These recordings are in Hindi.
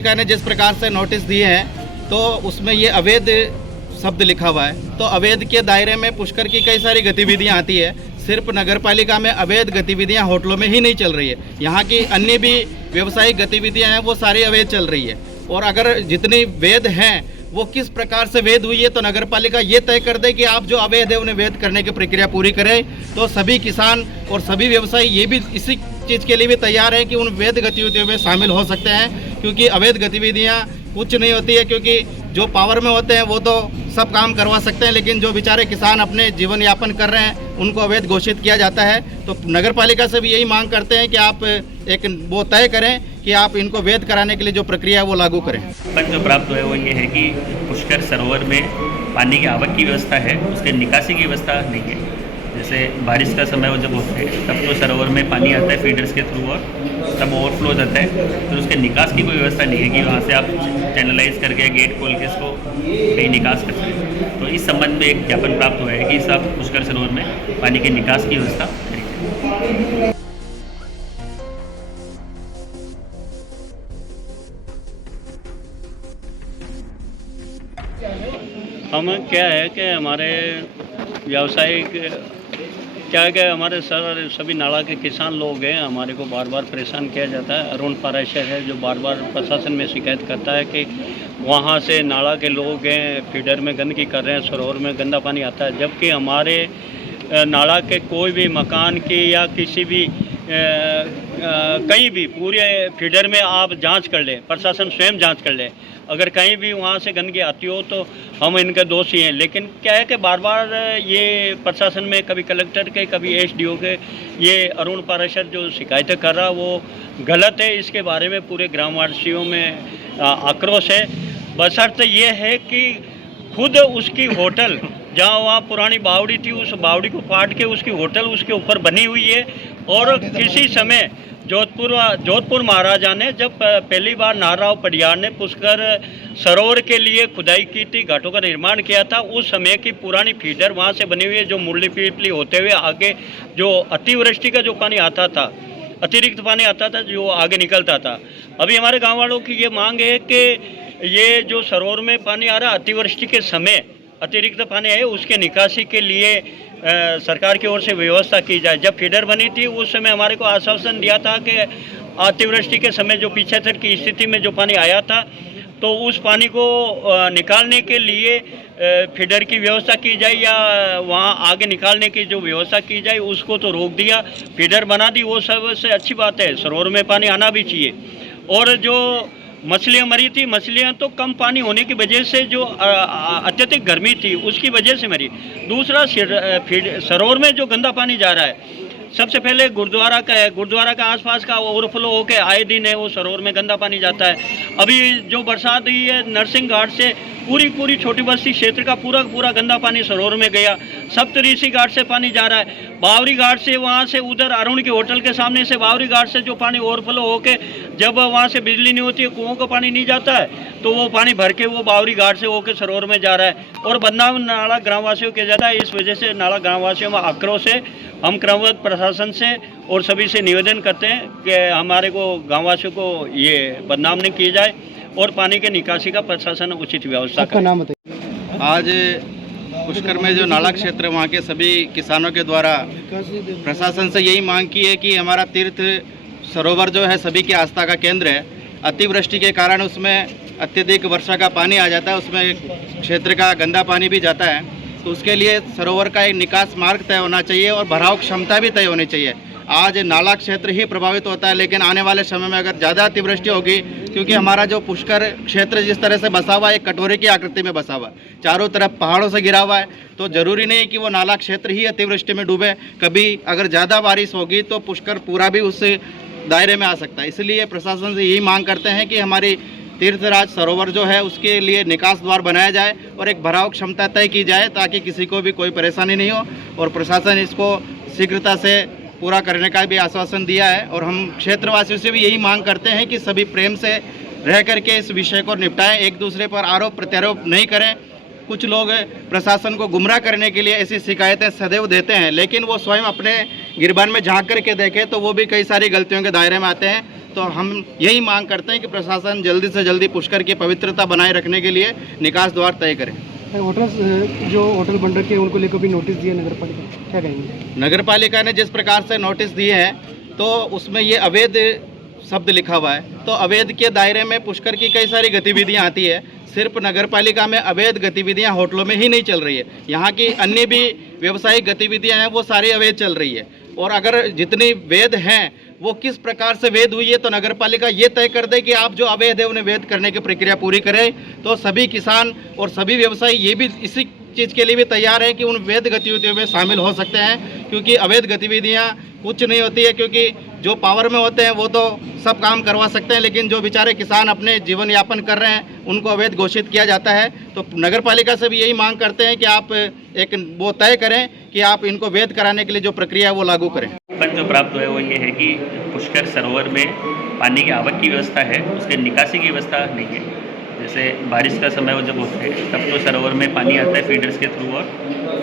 सरकार ने जिस प्रकार से नोटिस दिए हैं तो उसमें ये अवैध शब्द लिखा हुआ है। तो अवैध के दायरे में पुष्कर की कई सारी गतिविधियां आती है। सिर्फ नगरपालिका में अवैध गतिविधियां होटलों में ही नहीं चल रही है, यहाँ की अन्य भी व्यावसायिक गतिविधियां हैं वो सारी अवैध चल रही है। और अगर जितनी वैध हैं वो किस प्रकार से वैध हुई है तो नगरपालिका ये तय कर दे कि आप जो अवैध है उन्हें वैध करने की प्रक्रिया पूरी करें। तो सभी किसान और सभी व्यवसायी ये भी इसी चीज़ के लिए भी तैयार है कि उन वैध गतिविधियों में शामिल हो सकते हैं, क्योंकि अवैध गतिविधियां कुछ नहीं होती है, क्योंकि जो पावर में होते हैं वो तो सब काम करवा सकते हैं, लेकिन जो बेचारे किसान अपने जीवन यापन कर रहे हैं उनको अवैध घोषित किया जाता है। तो नगरपालिका से भी यही मांग करते हैं कि आप एक वो तय करें कि आप इनको वैध कराने के लिए जो प्रक्रिया है वो लागू करें। पर जो प्राप्त हुआ है वो ये है कि पुष्कर सरोवर में पानी की आवक की व्यवस्था है, उसके निकासी की व्यवस्था नहीं है। जैसे बारिश का समय वो जब होता है तब तो सरोवर में पानी आता है फीडर्स के थ्रू और तब ओवरफ्लो जाता है, तो उसके निकास की कोई व्यवस्था नहीं है कि वहाँ से आप चैनलाइज करके गेट खोल के इसको कहीं निकास कर सकें। तो इस संबंध में एक ज्ञापन प्राप्त हुआ है कि सब पुष्कर सरोवर में पानी के निकास की व्यवस्था करें। हम क्या है कि हमारे व्यावसायिक क्या है कि हमारे सभी नाला के किसान लोग हैं, हमारे को बार बार परेशान किया जाता है। अरुण पाराशर है जो बार बार प्रशासन में शिकायत करता है कि वहाँ से नाला के लोग हैं फीडर में गंदगी कर रहे हैं, सरोवर में गंदा पानी आता है, जबकि हमारे नाला के कोई भी मकान की या किसी भी कहीं भी पूरे फीडर में आप जांच कर लें, प्रशासन स्वयं जांच कर ले, अगर कहीं भी वहाँ से गंदगी आती हो तो हम इनके दोषी हैं। लेकिन क्या है कि बार बार ये प्रशासन में कभी कलेक्टर के कभी एसडीओ के ये अरुण पाराशर जो शिकायतें कर रहा वो गलत है। इसके बारे में पूरे ग्रामवासियों में आक्रोश है। बशर्ते ये है कि खुद उसकी होटल जहाँ वहाँ पुरानी बावड़ी थी उस बावड़ी को फाड़ के उसकी होटल उसके ऊपर बनी हुई है। और किसी समय जोधपुर महाराजा ने जब पहली बार नाराव पडियार ने पुष्कर सरोवर के लिए खुदाई की थी, घाटों का निर्माण किया था, उस समय की पुरानी फीडर वहाँ से बनी हुई है जो मुरली पीपली होते हुए आगे जो अतिवृष्टि का जो पानी आता था, अतिरिक्त पानी आता था जो आगे निकलता था। अभी हमारे गाँव वालों की ये मांग है कि ये जो सरोवर में पानी आ रहा अतिवृष्टि के समय अतिरिक्त पानी है उसके निकासी के लिए सरकार की ओर से व्यवस्था की जाए। जब फीडर बनी थी उस समय हमारे को आश्वासन दिया था कि अतिवृष्टि के समय जो पिछहत्तर की स्थिति में जो पानी आया था तो उस पानी को निकालने के लिए फीडर की व्यवस्था की जाए या वहाँ आगे निकालने की जो व्यवस्था की जाए, उसको तो रोक दिया, फीडर बना दी। वो सबसे अच्छी बात है, सरोवर में पानी आना भी चाहिए। और जो मछलियाँ मरी थी, मछलियाँ तो कम पानी होने की वजह से जो अत्यधिक गर्मी थी उसकी वजह से मरी। दूसरा सरोवर में जो गंदा पानी जा रहा है, सबसे पहले गुरुद्वारा का है, गुरुद्वारा का आसपास का ओवरफ्लो होके आए दिन है वो सरोवर में गंदा पानी जाता है। अभी जो बरसात हुई है नरसिंह घाट से पूरी छोटी बस्ती क्षेत्र का पूरा गंदा पानी सरोवर में गया। सप्तऋषि घाट से पानी जा रहा है, बावरी घाट से वहाँ से उधर अरुण के होटल के सामने से बावरी घाट से जो पानी ओवरफ्लो होके जब वहाँ से बिजली नहीं होती है कुओं का पानी नहीं जाता है तो वो पानी भर के वो बावरी घाट से होकर सरोवर में जा रहा है। और बदनाम नाला ग्रामवासियों के ज़्यादा, इस वजह से नाला ग्रामवासियों में आक्रोश है। हम क्रमबद्ध प्रशासन से और सभी से निवेदन करते हैं कि हमारे को गाँववासियों को ये बदनाम नहीं किया जाए और पानी के निकासी का प्रशासन उचित व्यवस्था करे। नाम बताइए। आज पुष्कर में जो नाला क्षेत्र वहाँ के सभी किसानों के द्वारा प्रशासन से यही मांग की है कि हमारा तीर्थ सरोवर जो है सभी की आस्था का केंद्र है। अतिवृष्टि के कारण उसमें अत्यधिक वर्षा का पानी आ जाता है, उसमें क्षेत्र का गंदा पानी भी जाता है, तो उसके लिए सरोवर का एक निकास मार्ग तय होना चाहिए और भराव क्षमता भी तय होनी चाहिए। आज नाला क्षेत्र ही प्रभावित होता है, लेकिन आने वाले समय में अगर ज़्यादा अतिवृष्टि होगी, क्योंकि हमारा जो पुष्कर क्षेत्र जिस तरह से बसा हुआ है एक कटोरे की आकृति में बसा हुआ है, चारों तरफ पहाड़ों से घिरा हुआ है, तो ज़रूरी नहीं कि वो नाला क्षेत्र ही अतिवृष्टि में डूबे। कभी अगर ज़्यादा बारिश होगी तो पुष्कर पूरा भी उस दायरे में आ सकता है। इसलिए प्रशासन से यही मांग करते हैं कि हमारी तीर्थराज सरोवर जो है उसके लिए निकास द्वार बनाया जाए और एक भराव क्षमता तय की जाए ताकि किसी को भी कोई परेशानी नहीं हो। और प्रशासन इसको शीघ्रता से पूरा करने का भी आश्वासन दिया है। और हम क्षेत्रवासियों से भी यही मांग करते हैं कि सभी प्रेम से रह करके इस विषय को निपटाएं, एक दूसरे पर आरोप प्रत्यारोप नहीं करें। कुछ लोग प्रशासन को गुमराह करने के लिए ऐसी शिकायतें सदैव देते हैं, लेकिन वो स्वयं अपने गिरबान में झांक करके देखें तो वो भी कई सारी गलतियों के दायरे में आते हैं। तो हम यही मांग करते हैं कि प्रशासन जल्दी से जल्दी पुष्कर की पवित्रता बनाए रखने के लिए निकास द्वार तय करें। जो होटल बन रखे हैं उनको लेकर भी नोटिस दिया नगर पालिका, क्या कहेंगे? नगर पालिका ने जिस प्रकार से नोटिस दिए हैं तो उसमें ये अवैध शब्द लिखा हुआ है, तो अवैध के दायरे में पुष्कर की कई सारी गतिविधियां आती है। सिर्फ नगर पालिका में अवैध गतिविधियां होटलों में ही नहीं चल रही है, यहाँ की अन्य भी व्यावसायिक गतिविधियां हैं वो सारी अवैध चल रही है। और अगर जितनी वैध हैं वो किस प्रकार से वैध हुई है तो नगर पालिका ये तय कर दे कि आप जो अवैध है उन्हें वैध करने की प्रक्रिया पूरी करें। तो सभी किसान और सभी व्यवसायी ये भी इसी चीज़ के लिए भी तैयार हैं कि उन वैध गतिविधियों में शामिल हो सकते हैं, क्योंकि अवैध गतिविधियां कुछ नहीं होती है, क्योंकि जो पावर में होते हैं वो तो सब काम करवा सकते हैं, लेकिन जो बेचारे किसान अपने जीवन यापन कर रहे हैं उनको अवैध घोषित किया जाता है। तो नगर पालिका से भी यही मांग करते हैं कि आप एक वो तय करें कि आप इनको वैध कराने के लिए जो प्रक्रिया है वो लागू करें। पर जो प्राप्त हुआ है वो ये है कि पुष्कर सरोवर में पानी की आवक की व्यवस्था है, उसके निकासी की व्यवस्था नहीं है। जैसे बारिश का समय वो जब होता है तब तो सरोवर में पानी आता है फीडर्स के थ्रू और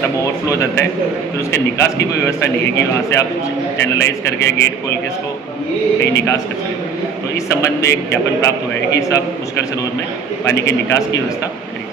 तब ओवरफ्लो हो जाता है, फिर उसके निकास की कोई व्यवस्था नहीं है कि वहाँ से आप चैनलाइज करके गेट खोल के इसको कहीं निकास कर सकें। तो इस संबंध में एक ज्ञापन प्राप्त हुआ है कि सब पुष्कर सरोवर में पानी के निकास की व्यवस्था करें।